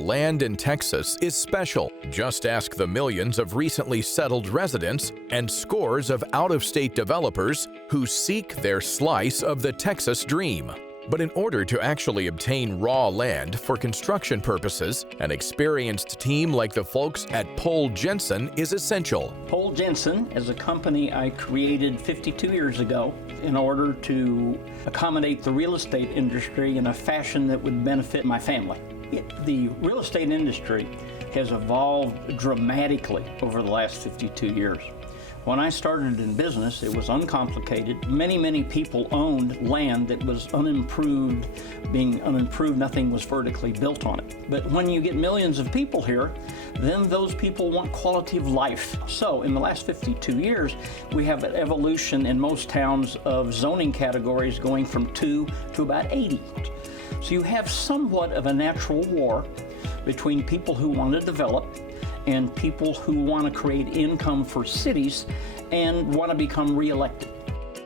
land in Texas is special. Just ask the millions of recently settled residents and scores of out-of-state developers who seek their slice of the Texas dream. But in order to actually obtain raw land for construction purposes, an experienced team like the folks at Pohl Jensen is essential. Pohl Jensen is a company I created 52 years ago in order to accommodate the real estate industry in a fashion that would benefit my family. The real estate industry has evolved dramatically over the last 52 years. When I started in business, it was uncomplicated. Many people owned land that was unimproved. Being unimproved, nothing was vertically built on it. But when you get millions of people here, then those people want quality of life. So in the last 52 years, we have an evolution in most towns of zoning categories going from 2 to about 80. So you have somewhat of a natural war between people who want to develop and people who want to create income for cities and want to become re-elected.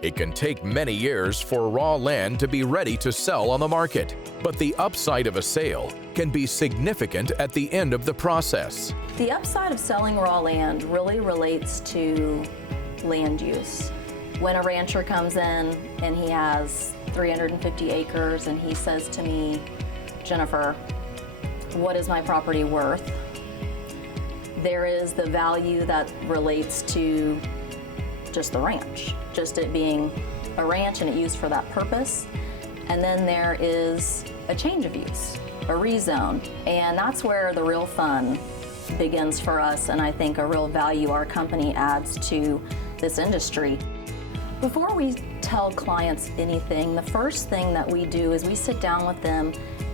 It can take many years for raw land to be ready to sell on the market, but the upside of a sale can be significant at the end of the process. The upside of selling raw land really relates to land use. When a rancher comes in and he has 350 acres and he says to me, "Jennifer, what is my property worth?" There is the value that relates to just the ranch, just it being a ranch and it used for that purpose. And then there is a change of use, a rezone. And that's where the real fun begins for us, and I think a real value our company adds to this industry. Before we tell clients anything, the first thing that we do is we sit down with them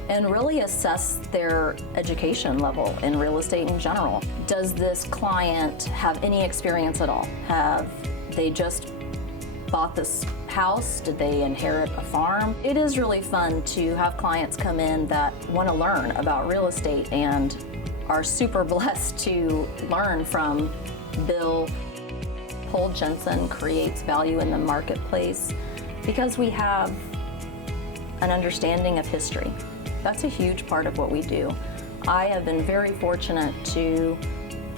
and really assess their education level in real estate in general. Does this client have any experience at all? Have they just bought this house? Did they inherit a farm? It is really fun to have clients come in that want to learn about real estate and are super blessed to learn from Bill. Pohl Jensen creates value in the marketplace because we have an understanding of history. That's a huge part of what we do. I have been very fortunate to,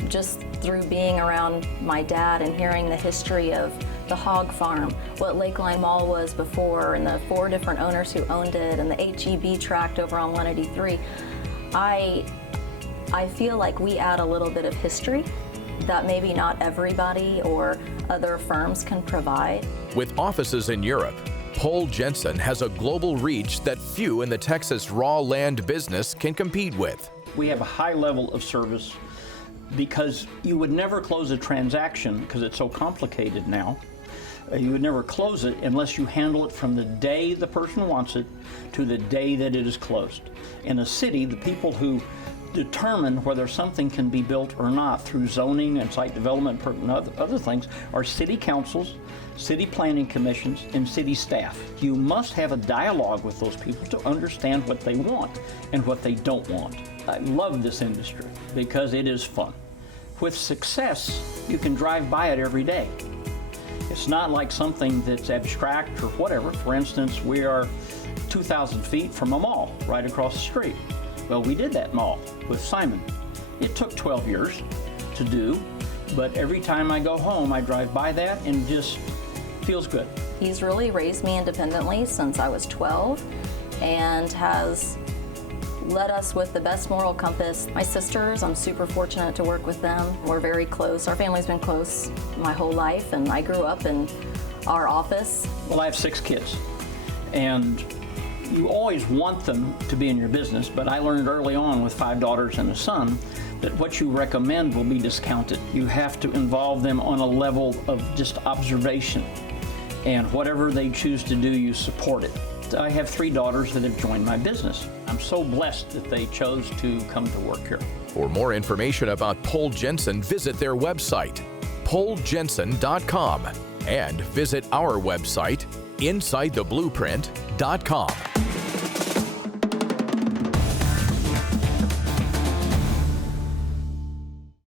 just through being around my dad and hearing the history of the hog farm, what Lakeline Mall was before, and the 4 different owners who owned it, and the HEB tract over on 183, I feel like we add a little bit of history that maybe not everybody or other firms can provide. With offices in Europe, Pohl Jensen has a global reach that few in the Texas raw land business can compete with. We have a high level of service because you would never close a transaction, because it's so complicated now. You would never close it unless you handle it from the day the person wants it to the day that it is closed. In a city, the people who determine whether something can be built or not through zoning and site development and other things are city councils, city planning commissions, and city staff. You must have a dialogue with those people to understand what they want and what they don't want. I love this industry because it is fun. With success, you can drive by it every day. It's not like something that's abstract or whatever. For instance, we are 2,000 feet from a mall right across the street. Well, we did that mall with Simon. It took 12 years to do, but every time I go home, I drive by that and just feels good. He's really raised me independently since I was 12 and has led us with the best moral compass. My sisters, I'm super fortunate to work with them. We're very close. Our family's been close my whole life, and I grew up in our office. Well, I have 6 kids, and you always want them to be in your business, but I learned early on with 5 daughters and a son that what you recommend will be discounted. You have to involve them on a level of just observation, and whatever they choose to do, you support it. I have 3 daughters that have joined my business. I'm so blessed that they chose to come to work here. For more information about Pohl Jensen, visit their website, pohljensen.com, and visit our website, insidetheblueprint.com.